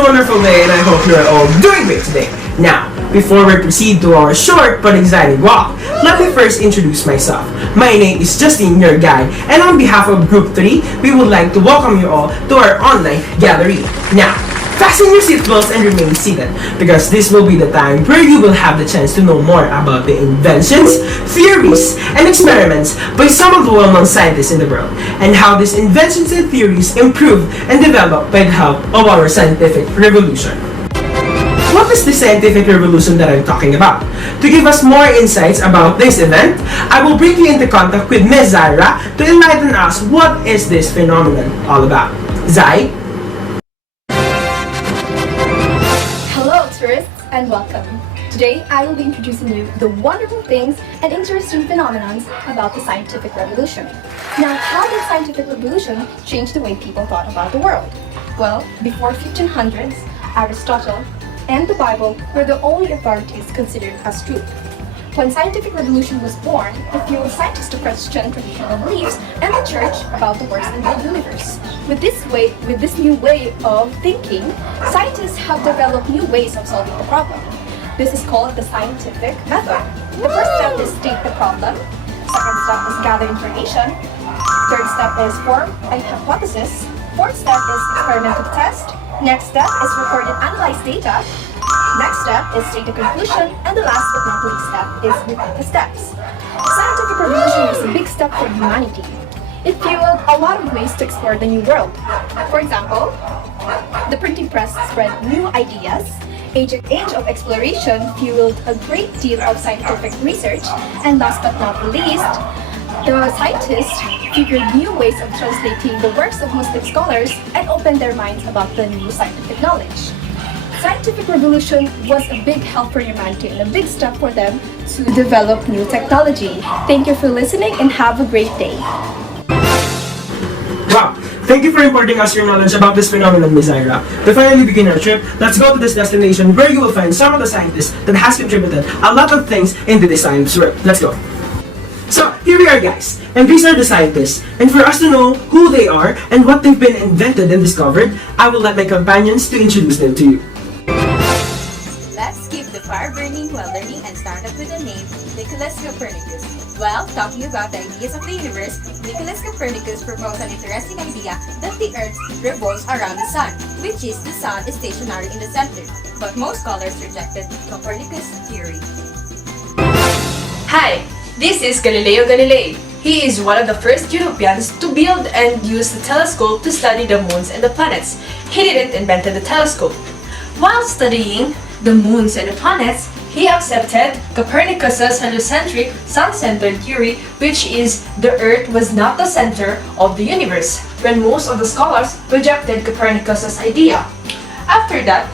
a wonderful day and I hope you're all doing great today. Now, before we proceed to our short but exciting walk, let me first introduce myself. My name is Justin, your guide, and on behalf of Group 3, we would like to welcome you all to our online gallery. Now, fasten your seatbelts and remain seated because this will be the time where you will have the chance to know more about the inventions, theories, and experiments by some of the well-known scientists in the world and how these inventions and theories improved and developed by the help of our scientific revolution. What is the scientific revolution that I'm talking about? To give us more insights about this event, I will bring you into contact with Ms. Zaira to enlighten us what is this phenomenon all about. Zai? And welcome. Today, I will be introducing you the wonderful things and interesting phenomena about the scientific revolution. Now, how did scientific revolution change the way people thought about the world? Well, before 1500s, Aristotle and the Bible were the only authorities considered as truth. When scientific revolution was born, it fueled scientists to question traditional beliefs and the church about the works in the universe. With this new way of thinking, scientists have developed new ways of solving the problem. This is called the scientific method. The first step is state the problem. Second step is gather information. Third step is form a hypothesis. Fourth step is experimental test. Next step is record and analyze data. Next step is state a conclusion, and the last but not least step is repeat the steps. Scientific revolution was a big step for humanity. It fueled a lot of ways to explore the new world. For example, the printing press spread new ideas. Age of exploration fueled a great deal of scientific research, and last but not least, the scientists figured new ways of translating the works of Muslim scholars and opened their minds about the new scientific knowledge. Scientific revolution was a big help for humanity and a big step for them to develop new technology. Thank you for listening and have a great day. Wow! Thank you for imparting us your knowledge about this phenomenon, Ms. Zaira. To finally begin our trip, let's go to this destination where you will find some of the scientists that has contributed a lot of things into this science work. Let's go! So, here we are guys, and these are the scientists, and for us to know who they are and what they've been invented and discovered, I will let my companions to introduce them to you. Let's keep the fire burning while learning and start off with the name Nicholas Copernicus. While talking about the ideas of the universe, Nicholas Copernicus proposed an interesting idea that the Earth revolves around the Sun, which is the Sun is stationary in the center. But most scholars rejected Copernicus' theory. Hi, this is Galileo Galilei. He is one of the first Europeans to build and use the telescope to study the moons and the planets. He didn't invent the telescope. While studying the moons and the planets, he accepted Copernicus' heliocentric sun-centered theory, which is the Earth was not the center of the universe, when most of the scholars rejected Copernicus' idea. After that,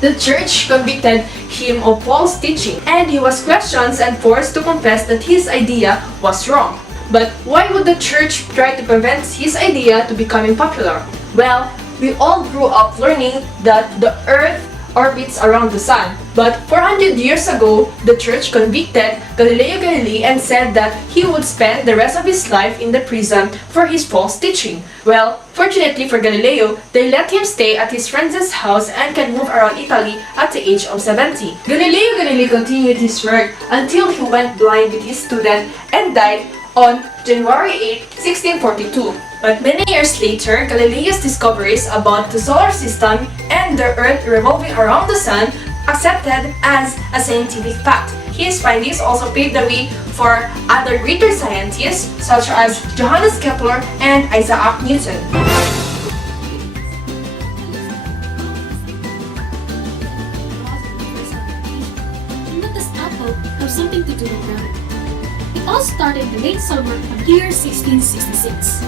the church convicted him of false teaching, and he was questioned and forced to confess that his idea was wrong. But why would the church try to prevent his idea to becoming popular? Well, we all grew up learning that the Earth orbits around the Sun. But 400 years ago, the church convicted Galileo Galilei and said that he would spend the rest of his life in the prison for his false teaching. Well, fortunately for Galileo, they let him stay at his friend's house and can move around Italy at the age of 70. Galileo Galilei continued his work until he went blind with his student and died on January 8, 1642. But many years later, Galileo's discoveries about the solar system and the Earth revolving around the Sun accepted as a scientific fact. His findings also paved the way for other greater scientists such as Johannes Kepler and Isaac Newton. What does Apple have something to do with that? It all started the late summer of year 1666.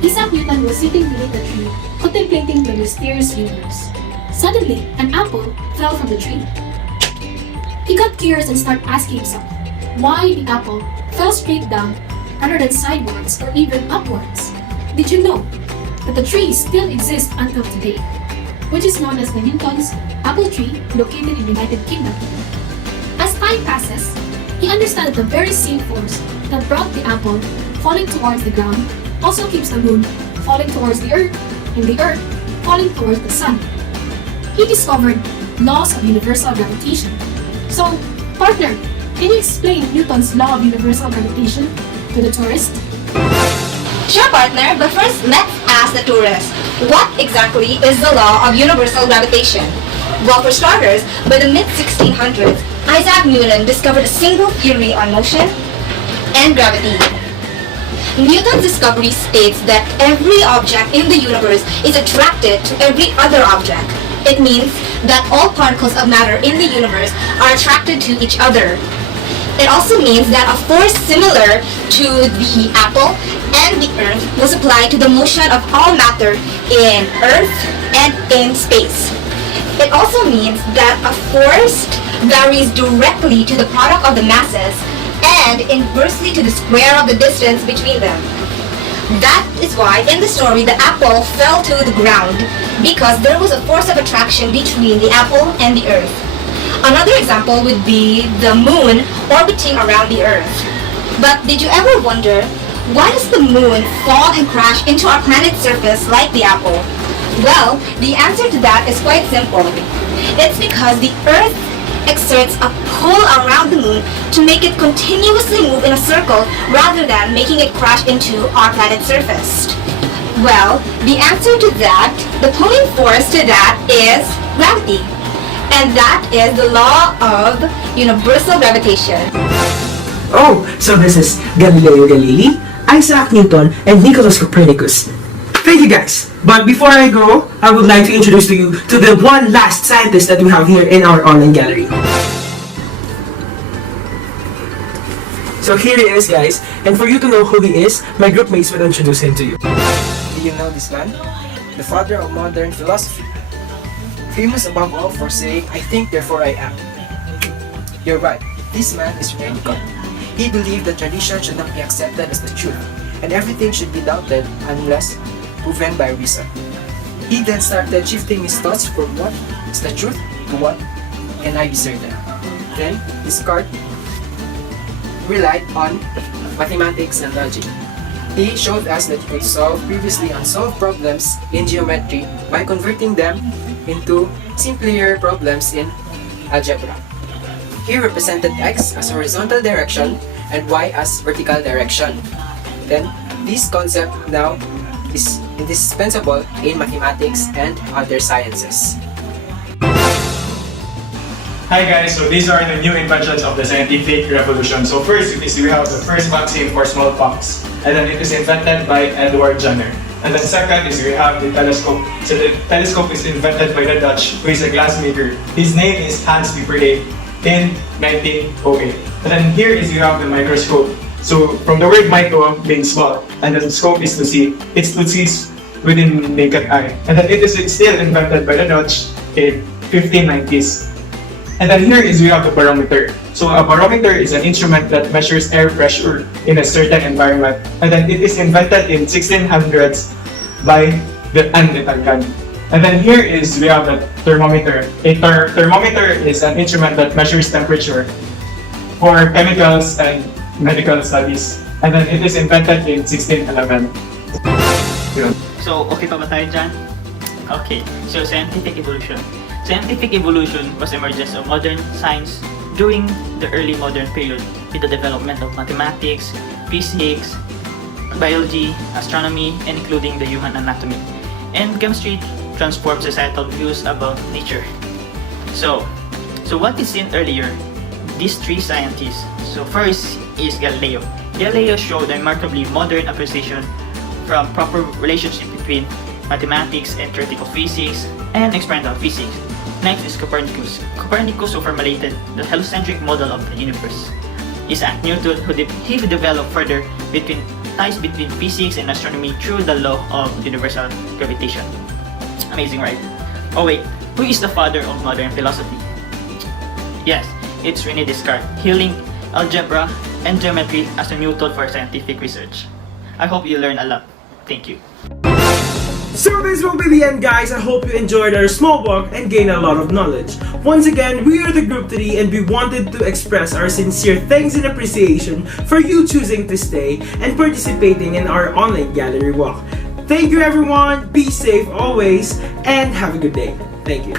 Isaac Newton was sitting beneath a tree, contemplating the mysterious universe. Suddenly, an apple fell from the tree. He got curious and started asking himself why the apple fell straight down rather than sideways or even upwards. Did you know that the tree still exists until today, which is known as the Newton's apple tree located in the United Kingdom? As time passes, he understood that the very same force that brought the apple falling towards the ground also keeps the moon falling towards the earth and the earth falling towards the sun. he discovered laws of universal gravitation. So, partner, can you explain Newton's law of universal gravitation to the tourist? Sure, partner, but first let's ask the tourist, what exactly is the law of universal gravitation? Well, for starters, by the mid-1600s, Isaac Newton discovered a single theory on motion and gravity. Newton's discovery states that every object in the universe is attracted to every other object. It means that all particles of matter in the universe are attracted to each other. It also means that a force similar to the apple and the earth was applied to the motion of all matter in earth and in space. It also means that a force varies directly to the product of the masses and inversely to the square of the distance between them. That is why in the story the apple fell to the ground, because there was a force of attraction between the apple and the earth. Another example would be the moon orbiting around the earth. But did you ever wonder, why does the moon fall and crash into our planet's surface like the apple? Well, the answer to that is quite simple. It's because the earth exerts a pull around the moon to make it continuously move in a circle rather than making it crash into our planet's surface. Well, the answer to that, the pulling force to that is gravity. And that is the law of universal gravitation. Oh, so this is Galileo Galilei, Isaac Newton, and Nicholas Copernicus. Thank you guys. But before I go, I would like to introduce to you to the one last scientist that we have here in our online gallery. So here he is, guys, and for you to know who he is, my group mates will introduce him to you. Do you know this man? The father of modern philosophy. Famous above all for saying, "I think, therefore I am." You're right, this man is radical. He believed that tradition should not be accepted as the truth, and everything should be doubted unless proven by reason. He then started shifting his thoughts from what is the truth to what can I be certain. Then, Descartes relied on mathematics and logic. He showed us that he could solve previously unsolved problems in geometry by converting them into simpler problems in algebra. He represented x as horizontal direction and y as vertical direction. Then, this concept now is indispensable in mathematics and other sciences. Hi guys, so these are the new inventions of the scientific revolution. So first is we have the first vaccine for smallpox, and then it is invented by Edward Jenner. And then second is we have the telescope. So the telescope is invented by the Dutch, who is a glassmaker. His name is Hans Lippershey in 1908. And then here is you have the microscope. So from the word micro being small, and then scope is to see. It's to see within naked eye. And then it is still invented by the Dutch in 1590s. And then here is we have the barometer. So a barometer is an instrument that measures air pressure in a certain environment. And then it is invented in 1600s by an Italian. And then here is we have the thermometer. A thermometer is an instrument that measures temperature for chemicals and medical studies. And then it is invented in 1611. So, okay pa ba tayo dyan? Okay, so scientific evolution. Scientific evolution was emergence of modern science during the early modern period with the development of mathematics, physics, biology, astronomy, and including the human anatomy. And chemistry transformed societal views about nature. So what is seen earlier? These three scientists. So first is Galileo. Galileo showed a remarkably modern appreciation from proper relationship between mathematics and theoretical physics and experimental physics. Next is Copernicus. Copernicus who formulated the heliocentric model of the universe. Isaac Newton who developed further ties between physics and astronomy through the law of universal gravitation. Amazing, right? Oh wait, who is the father of modern philosophy? Yes, it's René Descartes. He linked algebra and geometry as a new tool for scientific research. I hope you learn a lot. Thank you. So this will be the end, guys. I hope you enjoyed our small walk and gained a lot of knowledge. Once again, we are the Group 3 and we wanted to express our sincere thanks and appreciation for you choosing to stay and participating in our online gallery walk. Thank you everyone, be safe always, and have a good day. Thank you.